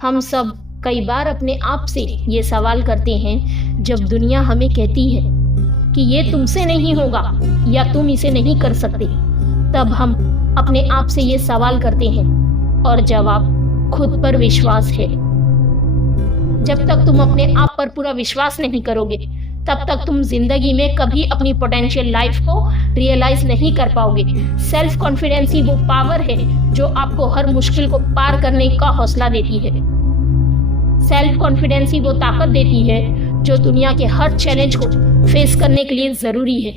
हम सब कई बार अपने आप से ये सवाल करते हैं जब दुनिया हमें कहती है कि ये तुमसे नहीं होगा या तुम इसे नहीं कर सकते। तब हम अपने आप से ये सवाल करते हैं और जवाब खुद पर विश्वास है। जब तक तुम अपने आप पर पूरा विश्वास नहीं करोगे तब तक तुम जिंदगी में कभी अपनी पोटेंशियल लाइफ को रियलाइज नहीं कर पाओगे। सेल्फ कॉन्फिडेंस ही वो पावर है जो आपको हर मुश्किल को पार करने का हौसला देती है। सेल्फ कॉन्फिडेंस ही वो ताकत देती है जो दुनिया के हर चैलेंज को फेस करने के लिए ज़रूरी है।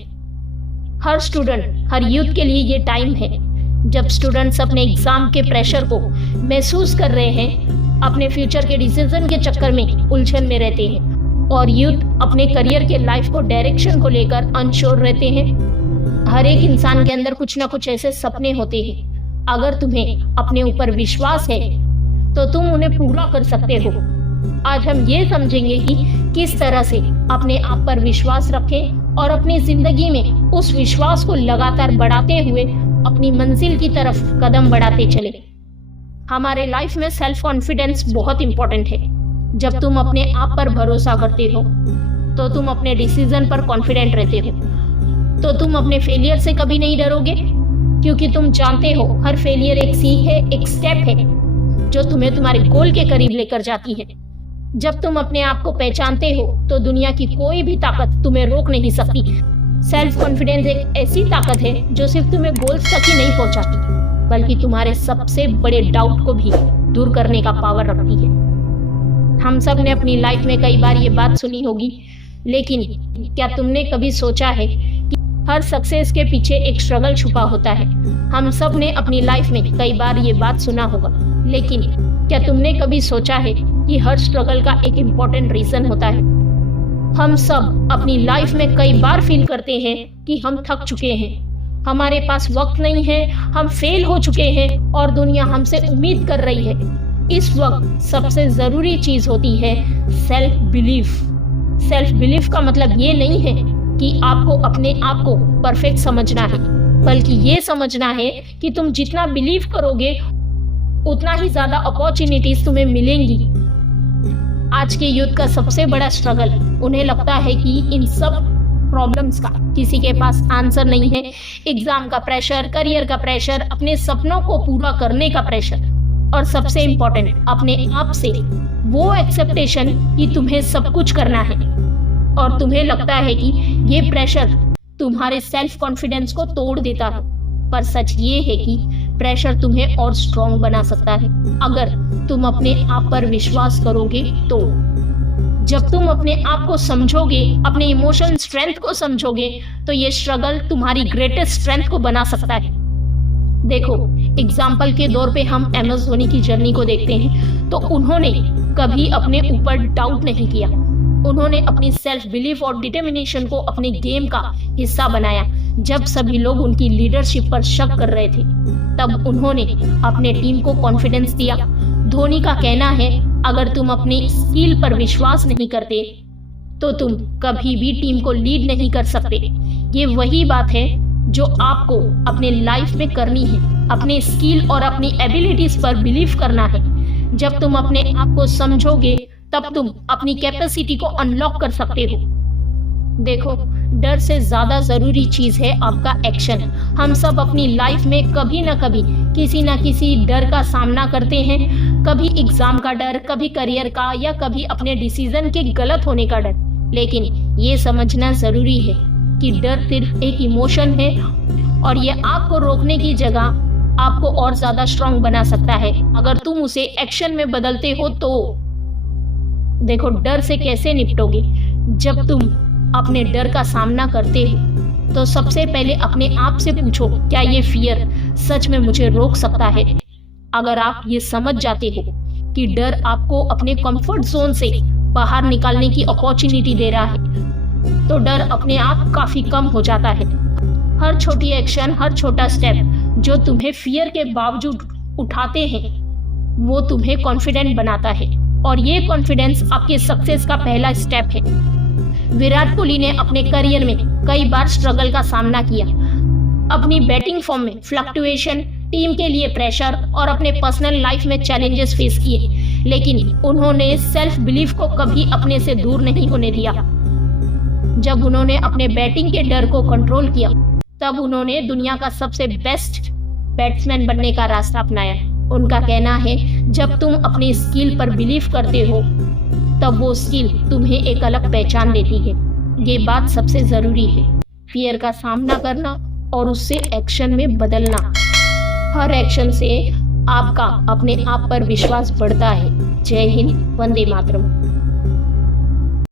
हर स्टूडेंट, हर यूथ के लिए ये टाइम है जब स्टूडेंट्स अपने एग्ज़ाम के प्रेशर को महसूस कर रहे हैं, अपने फ्यूचर के डिसीजन के चक्कर में उलझन में रहते हैं और यूथ अपने करियर के लाइफ को डायरेक्शन को लेकर अनश्योर रहते हैं। हर एक इंसान के अंदर कुछ ना कुछ ऐसे सपने होते हैं। अगर तुम्हें अपने ऊपर विश्वास है तो तुम उन्हें पूरा कर सकते हो। आज हम ये समझेंगे कि किस तरह से अपने आप पर विश्वास रखें और अपनी जिंदगी में उस विश्वास को लगातार बढ़ाते हुए अपनी मंजिल की तरफ कदम बढ़ाते चले। हमारे लाइफ में सेल्फ कॉन्फिडेंस बहुत इंपॉर्टेंट है। जब तुम अपने आप पर भरोसा करते हो तो तुम अपने डिसीजन पर कॉन्फिडेंट रहते हो, तो तुम अपने फेलियर से कभी नहीं डरोगे क्योंकि तुम जानते हो हर फेलियर एक सीख है, एक स्टेप है जो तुम्हें तुम्हारे गोल के करीब लेकर जाती है। जब तुम अपने आप को पहचानते हो तो दुनिया की कोई भी ताकत तुम्हें रोक नहीं सकती। सेल्फ कॉन्फिडेंस एक ऐसी ताकत है जो सिर्फ तुम्हें गोल्स तक ही नहीं पहुंचाती बल्कि तुम्हारे सबसे बड़े डाउट को भी दूर करने का पावर रखती है। हम सब ने अपनी लाइफ में कई बार ये बात सुनी होगी, लेकिन क्या तुमने कभी सोचा है कि हर सक्सेस के पीछे एक स्ट्रगल छुपा होता है? हम सब ने अपनी लाइफ में कई बार ये बात सुना होगा, लेकिन क्या तुमने कभी सोचा है कि हर स्ट्रगल का एक इम्पॉर्टेंट रीज़न होता है? हम सब अपनी लाइफ में कई बार फील करते हैं कि हम थक चुके हैं, हमारे पास वक्त नहीं है, हम फेल हो चुके हैं और दुनिया हमसे उम्मीद कर रही है। इस वक्त सबसे ज़रूरी चीज़ होती है सेल्फ बिलीफ। सेल्फ बिलीफ का मतलब ये नहीं है कि आपको अपने आप को परफेक्ट समझना है, बल्कि ये समझना है कि तुम जितना बिलीव करोगे उतना ही ज़्यादा अपॉर्चुनिटीज़ तुम्हें मिलेंगी। आज के यूथ का सबसे बड़ा स्ट्रगल, उन्हें लगता है कि इन सब प्रॉब्लम्स का किसी के पास आंसर नहीं है। एग्ज़ाम का प्रेशर, करियर का प्रेशर, अपने सपनों को पूरा करने का प्रेशर और सबसे इम्पोर्टेंट अपने आप से वो एक्सेप्टेशन कि तुम्हें सब कुछ करना है। और तुम्हें लगता है कि ये प्रेशर तुम्हारे सेल्फ कॉन्फिडेंस को तोड़ देता है, पर सच ये है कि प्रेशर तुम्हें और स्ट्रॉन्ग बना सकता है अगर तुम अपने आप पर विश्वास करोगे तो। जब तुम अपने आप को समझोगे, अपने इमोशन स्ट्रेंथ को समझोगे, तो ये स्ट्रगल तुम्हारी ग्रेटेस्ट स्ट्रेंथ को बना सकता है। देखो, एग्जाम्पल के तौर पे हम MS धोनी की जर्नी को देखते हैं तो उन्होंने कभी अपने ऊपर डाउट नहीं किया। उन्होंने अपनी सेल्फ बिलीफ और डिटर्मिनेशन को अपने गेम का हिस्सा बनाया। जब सभी लोग उनकी लीडरशिप पर शक कर रहे थे तब उन्होंने अपने टीम को कॉन्फिडेंस दिया। धोनी का कहना है, अगर तुम अपनी स्किल पर विश्वास नहीं करते तो तुम कभी भी टीम को लीड नहीं कर सकते। ये वही बात है जो आपको अपने लाइफ में करनी है। अपने स्किल और अपनी एबिलिटीज पर बिलीव करना है। जब तुम अपने आप को समझोगे तब तुम अपनी कैपेसिटी को अनलॉक कर सकते हो। देखो, डर से ज़्यादा ज़रूरी चीज़ है आपका एक्शन। हम सब अपनी लाइफ में कभी ना कभी किसी ना किसी डर का सामना करते हैं। कभी एग्ज़ाम का डर, कभी करियर का, या कभी अपने डिसीजन के गलत होने का डर। लेकिन ये समझना ज़रूरी है कि डर सिर्फ एक इमोशन है और ये आपको रोकने की जगह आपको और ज़्यादा स्ट्रॉन्ग बना सकता है अगर तुम उसे एक्शन में बदलते हो तो। देखो, डर से कैसे निपटोगे? जब तुम अपने डर का सामना करते हो तो सबसे पहले अपने आप से पूछो, क्या ये फियर सच में मुझे रोक सकता है? अगर आप ये समझ जाते हो कि डर आपको अपने कंफर्ट जोन से बाहर निकालने की अपॉर्चुनिटी दे रहा है तो डर अपने आप काफ़ी कम हो जाता है। हर छोटी एक्शन, हर छोटा स्टेप जो तुम्हें फियर के बावजूद उठाते हैं वो तुम्हें कॉन्फिडेंट बनाता है और ये कॉन्फिडेंस आपके सक्सेस का पहला स्टेप है। विराट कोहली ने अपने करियर में कई बार स्ट्रगल का सामना किया। अपनी बैटिंग फॉर्म में फ्लक्चुएशन, टीम के लिए प्रेशर और अपने पर्सनल लाइफ में चैलेंजेस फेस किए, लेकिन उन्होंने सेल्फ बिलीफ को कभी अपने से दूर नहीं होने दिया। जब उन्होंने अपने बैटिंग के डर को कंट्रोल किया, तब उन्होंने दुनिया का सबसे बेस्ट बैट्समैन बनने का रास्ता अपनाया। उनका कहना है, जब तुम अपनी स्किल पर बिलीव करते हो, तब वो स्किल तुम्हें एक अलग पहचान देती है। ये बात सबसे ज़रूरी है, फियर का सामना करना और उससे एक्शन में बदलना। हर एक्शन से आपका अपने आप पर विश्वास बढ़ता है। जय हिंद, वंदे मातरम।